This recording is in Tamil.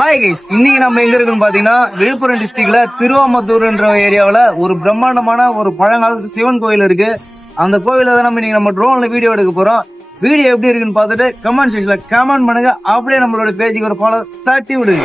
ஹாய் கைஸ், இன்னைக்கு நம்ம எங்க இருக்குன்னு பாத்தீங்கன்னா விழுப்புரம் டிஸ்ட்ரிக்ட்ல திருவாமத்தூர்ன்ற ஏரியாவில் ஒரு பிரம்மாண்டமான ஒரு பழங்காலத்து சிவன் கோயில் இருக்கு. அந்த கோயில தான் நம்ம ட்ரோன்ல வீடியோ எடுக்க போறோம். வீடியோ எப்படி இருக்குன்னு பார்த்துட்டு கமெண்ட் செக்ஷன்ல கமெண்ட் பண்ணுங்க. அப்படியே நம்மளோட பேஜுக்கு ஒரு ஃபாலோ தட்டி விடுங்க.